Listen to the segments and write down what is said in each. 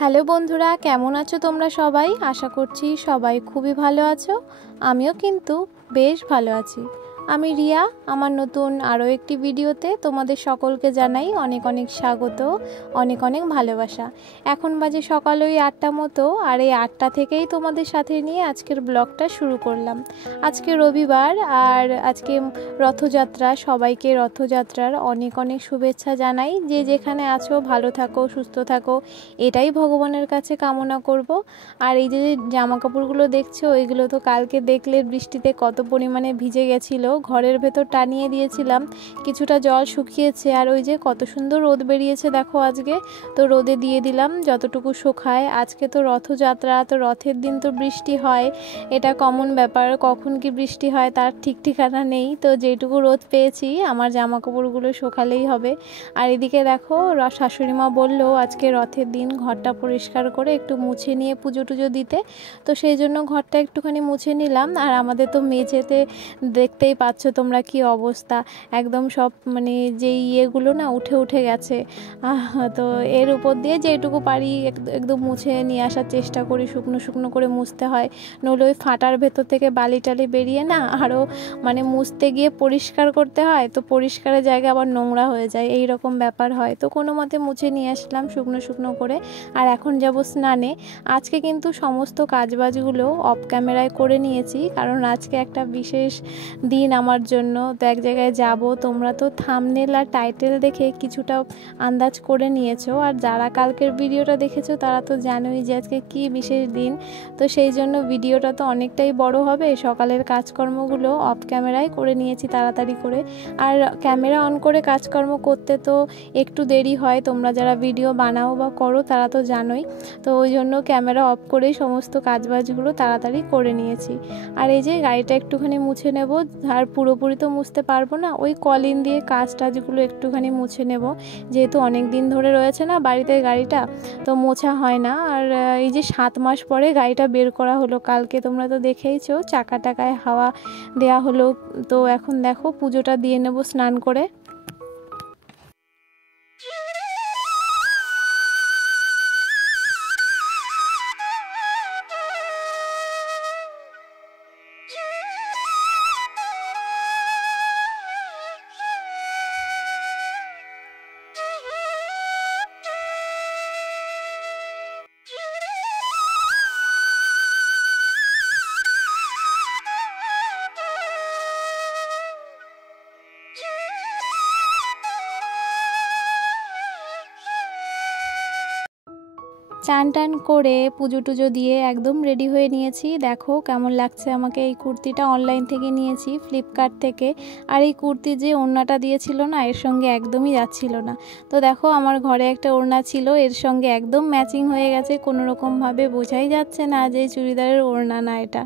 Hello বন্ধুরা, কেমন আছো তোমরা সবাই? আশা করছি সবাই খুবই ভালো আছো। আমিও কিন্তু বেশ ভালো আছি। আমি রিয়া। আমার নতুন আরও একটি ভিডিওতে তোমাদের সকলকে জানাই অনেক অনেক স্বাগত, অনেক অনেক ভালোবাসা। এখন বাজে সকাল ওই 8টা মতো, আর এই 8টা থেকেই তোমাদের সাথে নিয়ে আজকের ব্লগটা শুরু করলাম। আজকে রবিবার আর আজকে রথযাত্রা। সবাইকে রথযাত্রার অনেক অনেক শুভেচ্ছা জানাই। যে যেখানে আছো ভালো থাকো, সুস্থ থাকো, এটাই ভগবানের কাছে কামনা করব। আর এই যে জামা কাপড়গুলো দেখছো, এগুলো তো কালকে দেখলে বৃষ্টিতে কত পরিমাণে ভিজে গেছিলো। ঘরের ভেতর টানিয়ে দিয়েছিলাম, কিছুটা জল শুকিয়েছে। আর ওই যে কত সুন্দর রোদ বেরিয়েছে দেখো আজকে, তো রোদে দিয়ে দিলাম যতটুকু শুকায়। আজকে তো রথযাত্রা, তো রথের দিন তো বৃষ্টি হয়, এটা কমন ব্যাপার। কখন কি বৃষ্টি হয় তার ঠিক ঠিকানা নেই। তো যেটুকু রোদ পেয়েছি আমার জামা কাপড়গুলো শুকালেই হবে। আর এদিকে দেখো শাশুড়ি মা বললো আজকে রথের দিন ঘরটা পরিষ্কার করে একটু মুছে নিয়ে পুজো টুজো দিতে, তো সেই জন্য ঘরটা একটুখানি মুছে নিলাম। আর আমাদের তো মেঝেতে দেখতেই পাচ্ছ তোমরা কি অবস্থা, একদম সব মানে যে ইয়েগুলো না উঠে উঠে গেছে। তো এর উপর দিয়ে যেটুকু পারি একদম মুছে নিয়ে আসার চেষ্টা করি, শুকনো শুকনো করে মুছতে হয়, নইলে ওই ফাটার ভেতর থেকে বালি টালি বেরিয়ে না আরও মানে মুছতে গিয়ে পরিষ্কার করতে হয়, তো পরিষ্কারের জায়গা আবার নোংরা হয়ে যায়, এই রকম ব্যাপার হয়। তো কোনো মতে মুছে নিয়ে আসলাম শুকনো শুকনো করে। আর এখন যাব স্নানে। আজকে কিন্তু সমস্ত কাজবাজগুলো অফ ক্যামেরায় করে নিয়েছি, কারণ আজকে একটা বিশেষ দিন আমার জন্য। তো এক জায়গায় যাব, তোমরা তো থাম্বনেল আর টাইটেল দেখে কিছুটা আন্দাজ করে নিয়েছো। আর যারা কালকের ভিডিওটা দেখেছো তারা তো জানোই যে আজকে কি বিশেষ দিন। তো সেই জন্য ভিডিওটা তো অনেকটাই বড় হবে। সকালের কাজকর্মগুলো অফ ক্যামেরায় করে নিয়েছি তাড়াতাড়ি করে। আর ক্যামেরা অন করে কাজকর্ম করতে তো একটু দেরি হয়, তোমরা যারা ভিডিও বানাও বা করো তারা তো জানোই। তো ওই জন্য ক্যামেরা অফ করেই সমস্ত কাজবাজগুলো তাড়াতাড়ি করে নিয়েছি। আর এই যে গাড়িটা একটুখানি মুছে নেব, আর পুরোপুরি তো মুছতে পারবো না, ওই কলিন দিয়ে কাজ টাজগুলো একটুখানি মুছে নেব, যেহেতু অনেক দিন ধরে রয়েছে না বাড়িতে গাড়িটা, তো মোছা হয় না। আর এই যে 7 মাস পরে গাড়িটা বের করা হলো কালকে, তোমরা তো দেখেইছো চাকা টাকায় হাওয়া দেয়া হলো। তো এখন দেখো পুজোটা দিয়ে নেব স্নান করে। চান টান করে পুজো টুজো দিয়ে একদম রেডি হয়ে নিয়েছি। দেখো কেমন লাগছে আমাকে। এই কুর্তিটা অনলাইন থেকে নিয়েছি, ফ্লিপকার্ট থেকে। আর এই কুর্তি যে ওড়নাটা দিয়েছিল না, এর সঙ্গে একদমই যাচ্ছিল না। তো দেখো আমার ঘরে একটা ওড়না ছিল, এর সঙ্গে একদম ম্যাচিং হয়ে গেছে, কোনো রকমভাবে বোঝাই যাচ্ছে না যে চুড়িদারের ওড়না না এটা।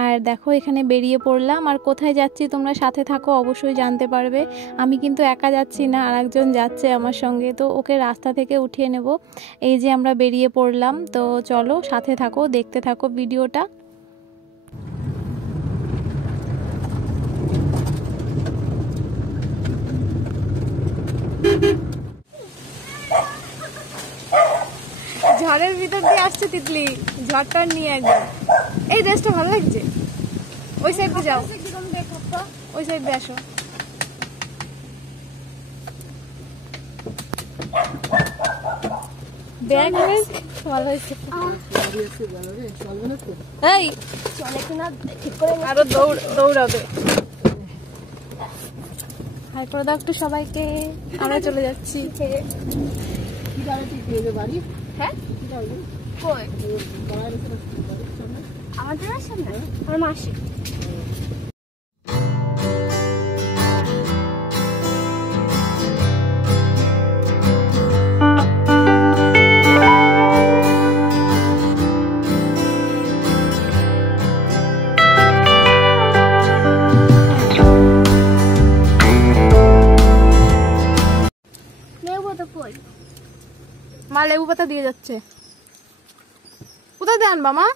আর দেখো এখানে বেরিয়ে পড়লাম। আর কোথায় যাচ্ছি তোমরা সাথে থাকো, অবশ্যই জানতে পারবে। আমি কিন্তু একা যাচ্ছি না, আর একজন যাচ্ছে আমার সঙ্গে, তো ওকে রাস্তা থেকে উঠিয়ে নেব। এই যে আমরা বেরিয়ে পড়লাম, তো চলো সাথে থাকো, দেখতে থাকো ভিডিওটা। ঝড়ের ভিতর দিয়ে আসছে তিতলি, ঝড়টা নিয়ে একদম। এই ড্রেসটা ভালো লাগছে, ওই সাইড দিয়ে যাও, ওই সাইড দিয়ে আসো। দেখ ভালো হয়েছে। এই আরো দৌড়াবে। হাই করে দাও একটু সবাইকে, আমরা চলে যাচ্ছি। হ্যাঁ আমাদের সামনে আমার মাসি। মা লেবু পাতা দিয়ে যাচ্ছে, কোথায় দিয়ে আনবা মা?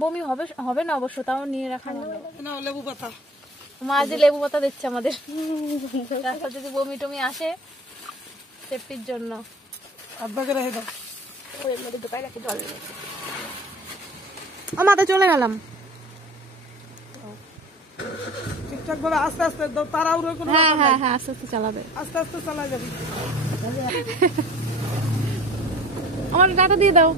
বমি হবে হবে না অবশ্য, তাও নিয়ে রাখা না। লেবু পাতা মা যে লেবু পাতা দিচ্ছে আমাদের, রাস্তা যদি বমি টমি আসে সেফটির জন্য। আব্বাকে রেখে দাও। ওই মধ্যে দোকানে রাখি জল নিয়ে। ও মাথা চলে গেলাম। ঠিকঠাক ভাবে আস্তে আস্তে দাও, তাড়াহুড়ো কোনো হ্যাঁ হ্যাঁ হ্যাঁ আস্তে আস্তে চালাবে। আস্তে আস্তে চালা যাবে। আমার টাটা দিয়ে দাও।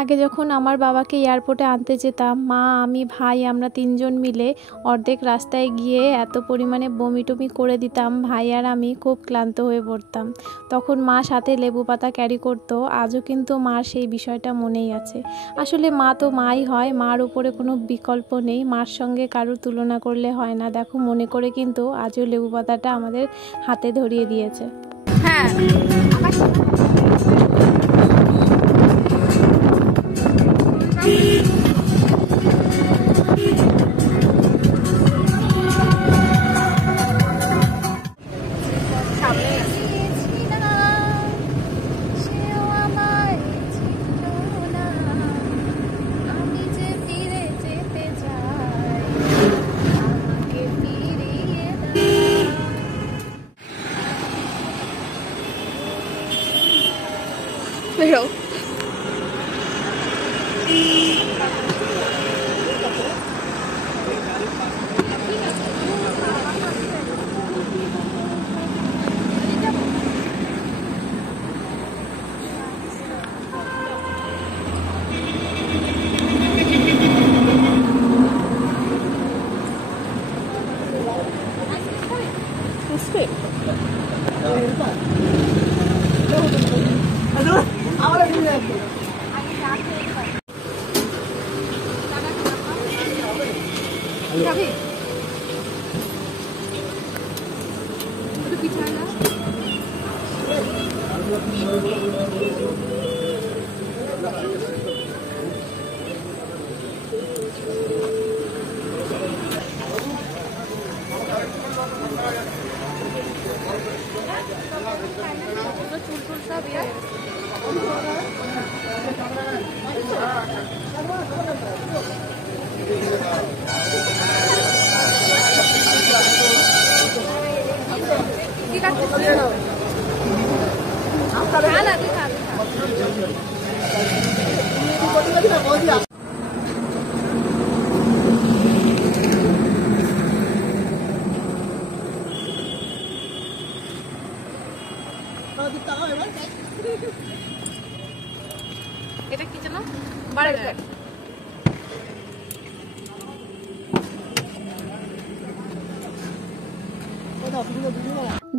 আগে যখন আমার বাবাকে এয়ারপোর্টে আনতে যেতাম, মা, আমি, ভাই, আমরা তিনজন মিলে অর্ধেক রাস্তায় গিয়ে এত পরিমাণে বমি টমি করে দিতাম, ভাই আর আমি খুব ক্লান্ত হয়ে পড়তাম। তখন মা সাথে লেবু পাতা ক্যারি করতো। আজও কিন্তু মার সেই বিষয়টা মনেই আছে। আসলে মা তো মাই হয়, মার উপরে কোনো বিকল্প নেই, মার সঙ্গে কারোর তুলনা করলে হয় না। দেখো মনে করে কিন্তু আজও লেবু পাতাটা আমাদের হাতে ধরিয়ে দিয়েছে। হ্যাঁ বেরো। এটা কি জানো? বার্গার।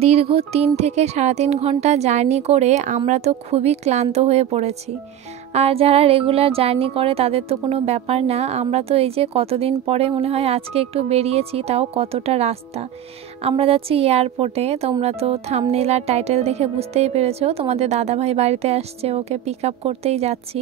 দীর্ঘ 3 থেকে 3.5 ঘন্টা জার্নি করে আমরা তো খুবই ক্লান্ত হয়ে পড়েছি। আর যারা রেগুলার জার্নি করে তাদের তো কোনো ব্যাপার না। আমরা তো এই যে কতদিন পরে মনে হয় আজকে একটু বেরিয়েছি, তাও কতটা রাস্তা। আমরা যাচ্ছি এয়ারপোর্টে। তোমরা তো থাম্বনেল আর টাইটেল দেখে বুঝতেই পেরেছো, তোমাদের দাদাভাই বাড়িতে আসছে, ওকে পিক আপ করতেই যাচ্ছি।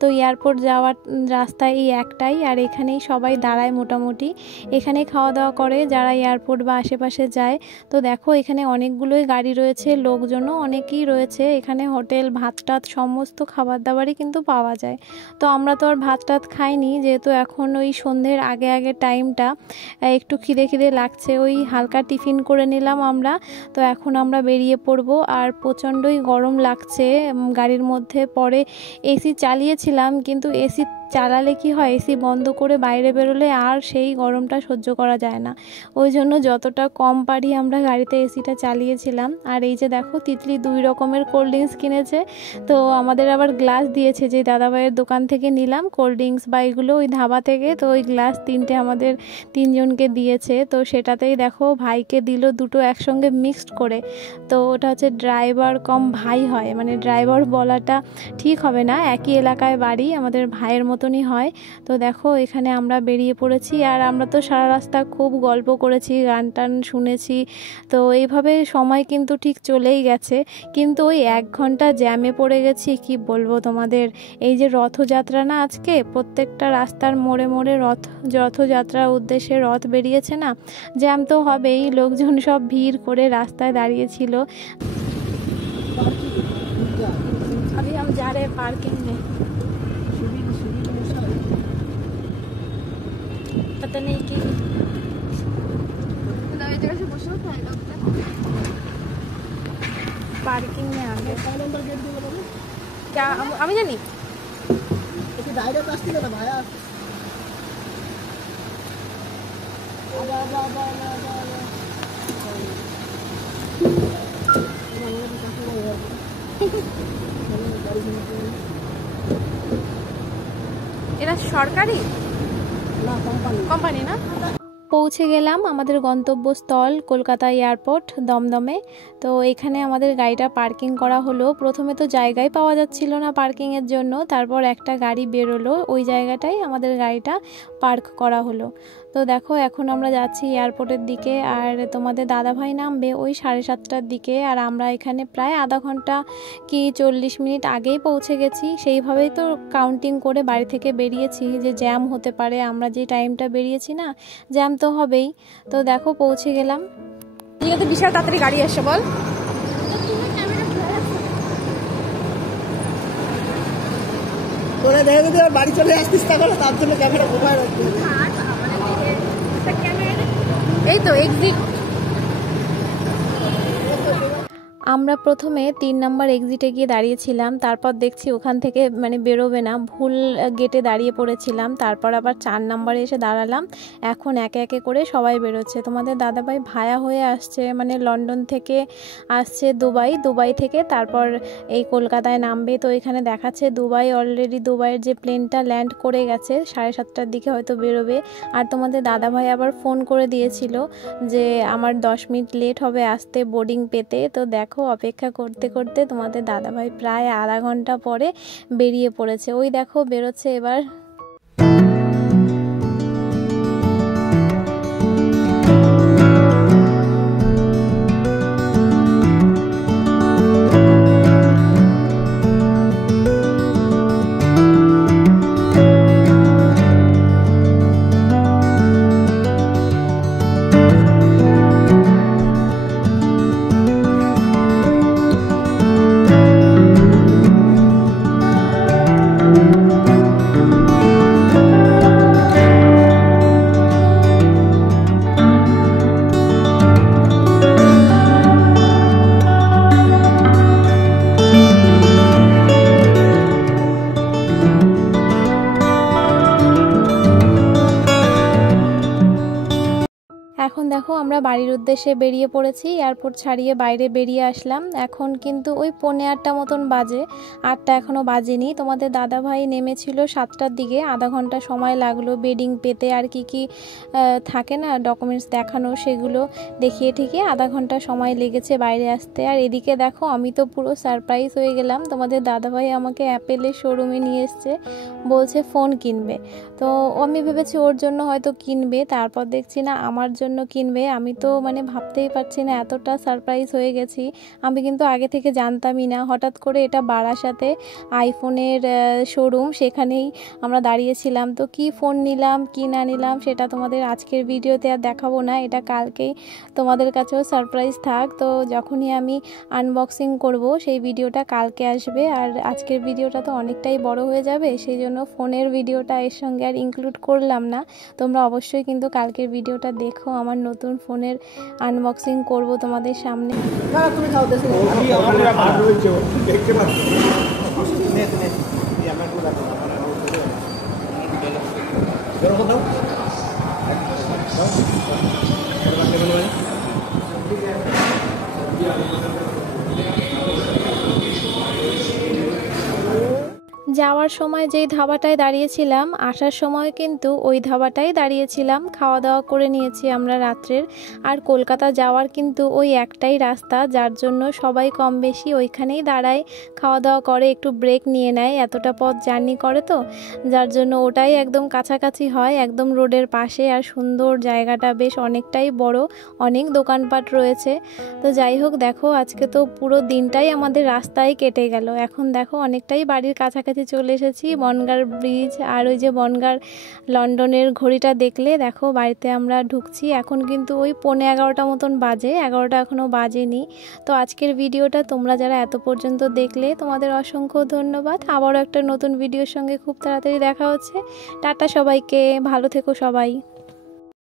তো এয়ারপোর্ট যাওয়ার রাস্তা এই একটাই, আর এখানেই সবাই দাঁড়ায় মোটামুটি। এখানেই খাওয়া দাওয়া করে যারা এয়ারপোর্ট বা আশেপাশে যায়। তো দেখো এখানে অনেকগুলোই গাড়ি রয়েছে, লোকজনও অনেকেই রয়েছে। এখানে হোটেল, ভাত টাত সমস্ত খাবার দাবারই কিন্তু পাওয়া যায়। তো আমরা তো আর ভাত টাত খাইনি, যেহেতু এখন ওই সন্ধ্যের আগে আগে টাইমটা, একটু খিদে খিদে লাগছে, ওই হালকা টিফিন করে নিলাম আমরা। তো এখন আমরা বেরিয়ে পড়ব। আর প্রচণ্ডই গরম লাগছে গাড়ির মধ্যে। পরে এসি চালিয়েছিলাম, কিন্তু এসি চালালে কি হয়, এসি বন্ধ করে বাইরে বেরোলে আর সেই গরমটা সহ্য করা যায় না। ওই জন্য যতটা কম পারি আমরা গাড়িতে এসিটা চালিয়েছিলাম। আর এই যে দেখো তিতলি 2 রকমের কোল্ড ড্রিঙ্কস কিনেছে। তো আমাদের আবার গ্লাস দিয়েছে, যে দাদাভাইয়ের দোকান থেকে নিলাম কোল্ড ড্রিঙ্কস বা এগুলো ওই ধাবা থেকে। তো ওই গ্লাস 3টে আমাদের 3 জনকে দিয়েছে। তো সেটাতেই দেখো ভাইকে দিল 2টো একসঙ্গে মিক্সড করে। তো ওটা হচ্ছে ড্রাইভার কম ভাই হয়, মানে ড্রাইভার বলাটা ঠিক হবে না, একই এলাকায় বাড়ি, আমাদের ভাইয়ের মতনই হয়। তো দেখো এখানে আমরা বেরিয়ে পড়েছি। আর আমরা তো সারা রাস্তা খুব গল্প করেছি, গান টান শুনেছি। তো এইভাবে সময় কিন্তু ঠিক চলেই গেছে। কিন্তু ওই 1 ঘন্টা জ্যামে পড়ে গেছি, কি বলবো তোমাদের। এই যে রথযাত্রা না আজকে, প্রত্যেকটা রাস্তার মোড়ে মোড়ে রথযাত্রার উদ্দেশ্যে রথ বেরিয়েছে না, জ্যাম তো হবেই। লোকজন সব ভিড় করে রাস্তায় দাঁড়িয়েছিল। अभी हम जा रहे हैं पार्किंग में। पता नहीं कि पार्किंग में आ गए क्या আমি জানি ডাইরেক্ট আসতে না ভাইয়া এটা সরকারি না কোম্পানি না পৌঁছে গেলাম আমাদের গন্তব্যস্থল কলকাতা এয়ারপোর্ট দমদমে। তো এখানে আমাদের গাড়িটা পার্কিং করা হলো। প্রথমে তো জায়গায় পাওয়া যাচ্ছিল না পার্কিংয়ের জন্য, তারপর একটা গাড়ি বেরোলো, ওই জায়গাটাই আমাদের গাড়িটা পার্ক করা হলো। তো দেখো এখন আমরা যাচ্ছি এয়ারপোর্টের দিকে, আর তোমাদের দাদাভাই নামবে ওই 7:30টার দিকে, আর আমরা এখানে প্রায় আধা ঘন্টা কি 40 মিনিট আগেই পৌঁছে গেছি। সেইভাবেই তো কাউন্টিং করে বাড়ি থেকে বেরিয়েছি যে জ্যাম হতে পারে, আমরা যে টাইমটা বেরিয়েছি না জ্যাম তো হবেই। তো দেখো পৌঁছে গেলাম। ঠিক আছে, বিশাল তাড়াতাড়ি গাড়ি আসছে বল। তোরা দেখে যদি বাড়ি চলে আসতিস তাহলে তার জন্য ক্যামেরা ঘুমায় রাখতে হবে। এই তো এক্সিট। আমরা প্রথমে 3 নম্বর এক্সিটে গিয়ে দাঁড়িয়েছিলাম, তারপর দেখছি ওখান থেকে মানে বেরোবে না, ভুল গেটে দাঁড়িয়ে পড়েছিলাম। তারপর আবার 4 নম্বরে এসে দাঁড়ালাম। এখন একে একে করে সবাই বেরোচ্ছে। তোমাদের দাদাভাই ভায়া হয়ে আসছে, মানে লন্ডন থেকে আসছে দুবাই থেকে তারপর এই কলকাতায় নামবে। তো এখানে দেখাচ্ছে দুবাই অলরেডি, দুবাইয়ের যে প্লেনটা ল্যান্ড করে গেছে, 7:30টার দিকে হয়তো বেরোবে। আর তোমাদের দাদাভাই আবার ফোন করে দিয়েছিল যে আমার 10 মিনিট লেট হবে আসতে বোর্ডিং পেতে। তো দেখো অপেক্ষা করতে করতে তোমাদের দাদাভাই প্রায় আধা ঘন্টা পরে বেরিয়ে পড়েছে। ওই দেখো বেরোচ্ছে এবার। এখন দেখো আমরা বাড়ির উদ্দেশ্যে বেরিয়ে পড়েছি। এয়ারপোর্ট ছাড়িয়ে বাইরে বেরিয়ে আসলাম। এখন কিন্তু ওই 8:45 মতন বাজে, 8টা এখনও বাজেনি। তোমাদের দাদাভাই নেমেছিল 7টার দিকে, আধা ঘন্টা সময় লাগলো বেডিং পেতে, আর কি কি থাকে না ডকুমেন্টস দেখানো, সেগুলো দেখিয়ে ঠিকই আধা ঘন্টা সময় লেগেছে বাইরে আসতে। আর এদিকে দেখো আমি তো পুরো সারপ্রাইজ হয়ে গেলাম। তোমাদের দাদাভাই আমাকে অ্যাপেলের শোরুমে নিয়ে এসছে, বলছে ফোন কিনবে। তো আমি ভেবেছি ওর জন্য হয়তো কিনবে, তারপর দেখছি না আমার জন্য কিনবে। আমি তো মানে ভাবতেই পারছি না, এতটা সারপ্রাইজ হয়ে গেছি। আমি কিন্তু আগে থেকে জানতামই না, হঠাৎ করে এটা বারাসাতে আইফোনের শোরুম, সেখানেই আমরা দাঁড়িয়েছিলাম। তো কি ফোন নিলাম কি না নিলাম সেটা তোমাদের আজকের ভিডিওতে আর দেখাবো না, এটা কালকেই তোমাদের কাছেও সারপ্রাইজ থাক। তো যখনই আমি আনবক্সিং করব সেই ভিডিওটা কালকে আসবে। আর আজকের ভিডিওটা তো অনেকটাই বড় হয়ে যাবে, সেই জন্য ফোনের ভিডিওটা এর সঙ্গে আর ইনক্লুড করলাম না। তোমরা অবশ্যই কিন্তু কালকের ভিডিওটা দেখো, আমার নতুন ফোনের আনবক্সিং করব তোমাদের সামনে। তুমি খাও দেশে আমি আমার ভাত রয়েছে দেখতে পাচ্ছি নে আমার পুরো রাখো বড় কথা দাও যাওয়ার সময় যেই ধাবাটায় দাঁড়িয়েছিলাম, আসার সময় কিন্তু ওই ধাবাটাই দাঁড়িয়েছিলাম। খাওয়া দাওয়া করে নিয়েছি আমরা রাত্রের। আর কলকাতা যাওয়ার কিন্তু ওই একটাই রাস্তা, যার জন্য সবাই কম বেশি ওইখানেই দাঁড়ায়, খাওয়া দাওয়া করে, একটু ব্রেক নিয়ে নেয়। এতটা পথ জার্নি করে তো, যার জন্য ওটাই একদম কাছাকাছি হয়, একদম রোডের পাশে। আর সুন্দর জায়গাটা, বেশ অনেকটাই বড়, অনেক দোকানপাট রয়েছে। তো যাই হোক, দেখো আজকে তো পুরো দিনটাই আমাদের রাস্তায় কেটে গেল। এখন দেখো অনেকটাই বাড়ির কাছাকাছি চলে এসেছি, বনগাঁ ব্রিজ। আর ওই যে বনগাঁ লন্ডনের ঘড়িটা দেখলে দেখো বাড়িতে আমরা ঢুকছি। এখন কিন্তু ওই 11:15 মতন বাজে, 11টা এখনও বাজেনি। তো আজকের ভিডিওটা তোমরা যারা এত পর্যন্ত দেখলে তোমাদের অসংখ্য ধন্যবাদ। আবারও একটা নতুন ভিডিওর সঙ্গে খুব তাড়াতাড়ি দেখা হচ্ছে। টাটা সবাইকে, ভালো থেকো সবাই।